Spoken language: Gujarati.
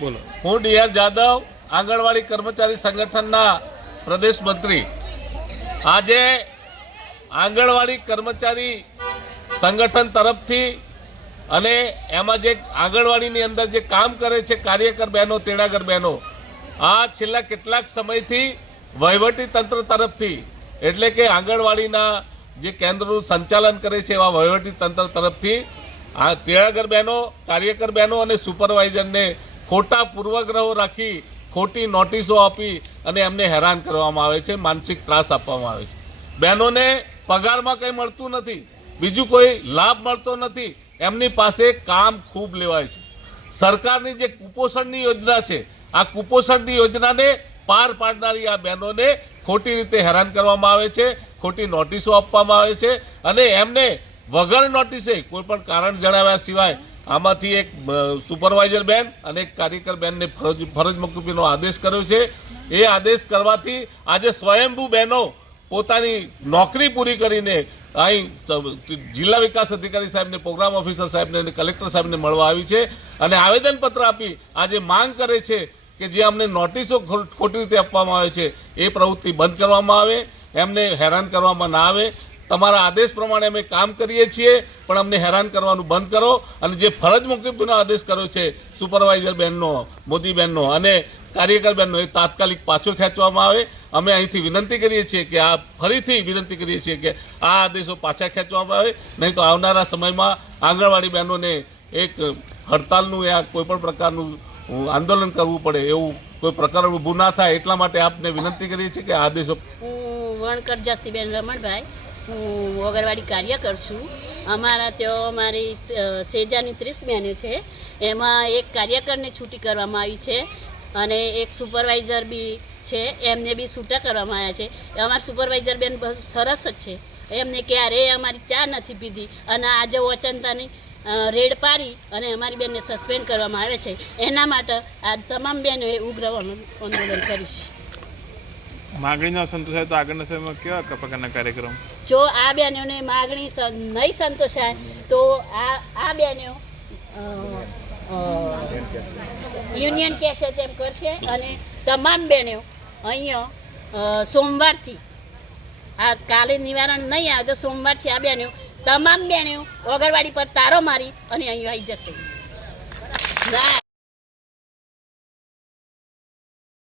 બોલો. હું ડીઆર જાદવ, આંગણવાડી કર્મચારી સંગઠનના પ્રદેશ મંત્રી. આજે આંગણવાડી કર્મચારી સંગઠન તરફથી અને એમાં જે આંગણવાડીની અંદર જે કામ કરે છે કાર્યકર બહેનો, તેડાગર બહેનો, આ છેલ્લા કેટલાક સમયથી વહીવટી તંત્ર તરફથી, એટલે કે આંગણવાડીના જે કેન્દ્રનું સંચાલન કરે છે એવા વહીવટી તંત્ર તરફથી આ તેડાગર બહેનો, કાર્યકર બહેનો અને સુપરવાઇઝરને ખોટા પૂર્વગ્રહો રાખી ખોટી નોટિસો આપી અને એમને હેરાન કરવામાં આવે છે, માનસિક ત્રાસ આપવામાં આવે છે. બહેનોને પગારમાં કંઈ મળતું નથી, બીજું કોઈ લાભ મળતો નથી, એમની પાસે કામ ખૂબ લેવાય છે. સરકારની જે કુપોષણની યોજના છે, આ કુપોષણની યોજનાને પાર પાડનારી આ બહેનોને ખોટી રીતે હેરાન કરવામાં આવે છે, ખોટી નોટિસો આપવામાં આવે છે અને એમને વગર નોટિસે કોઈ પણ કારણ જણાવ્યા સિવાય આમાંથી એક સુપરવાઇઝર બેન અને એક કાર્યકર બેનને ફરજ મોકૂફીનો આદેશ કર્યો છે. એ આદેશ કરવાથી આજે સ્વયંભૂ બહેનો પોતાની નોકરી પૂરી કરીને અહીં જિલ્લા વિકાસ અધિકારી સાહેબને, પ્રોગ્રામ ઓફિસર સાહેબને અને કલેક્ટર સાહેબને મળવા આવી છે અને આવેદનપત્ર આપી આજે માંગ કરે છે કે જે અમને નોટિસો ખોટી રીતે આપવામાં આવે છે એ પ્રવૃત્તિ બંધ કરવામાં આવે, એમને હેરાન કરવામાં ના આવે. તમારા આદેશ પ્રમાણે અમે કામ કરીએ છીએ, પણ અમને હેરાન કરવાનું બંધ કરો અને જે ફરજ મોકૂફીનો આદેશ કર્યો છે સુપરવાઇઝર બહેનનો, મોદી બહેનનો અને કાર્યકર બહેનનો, એ તાત્કાલિક પાછો ખેંચવામાં આવે. અમે અહીંથી વિનંતી કરીએ છીએ કે ફરીથી વિનંતી કરીએ છીએ કે આ આદેશો પાછા ખેંચવામાં આવે, નહીં તો આવનારા સમયમાં આંગણવાડી બહેનોને એક હડતાલનું યા કોઈપણ પ્રકારનું આંદોલન કરવું પડે એવું કોઈ પ્રકરણ ઊભું ના થાય, એટલા માટે આપને વિનંતી કરીએ છીએ કે આદેશો. હું વણકર જસીબેન રમણભાઈ, હું વગરવાડી કાર્યકર છું. અમારા ત્યાં અમારી સેજાની 30 બહેનો છે, એમાં એક કાર્યકરને છૂટી કરવામાં આવી છે અને એક સુપરવાઇઝર બી છે, એમને બી છૂટા કરવામાં આવ્યા છે. અમારા સુપરવાઇઝર બેન બહુ સરસ જ છે, એમને ક્યારેય અમારી ચા નથી પીધી અને આજે ઓચનતાની રેડ પાડી અને અમારી બેનને સસ્પેન્ડ કરવામાં આવે છે. એના માટે આ તમામ બહેનોએ ઉગ્ર આંદોલન કર્યું છે. માગણીનો સંતોષાય તો આગળના સમયમાં કેવા પ્રકારના કાર્યક્રમ? જો આ બહેનોને માગણી નહીં સંતોષાય તો આ બહેનો યુનિયન કહેશે તેમ કરશે અને તમામ બહેનો અહીંયા સોમવારથી, આ કાલે નિવારણ નહીં આવે તો સોમવારથી આ બહેનો તમામ બહેનો વગરવાડી પર તારો મારી અને અહીં આવી જશે.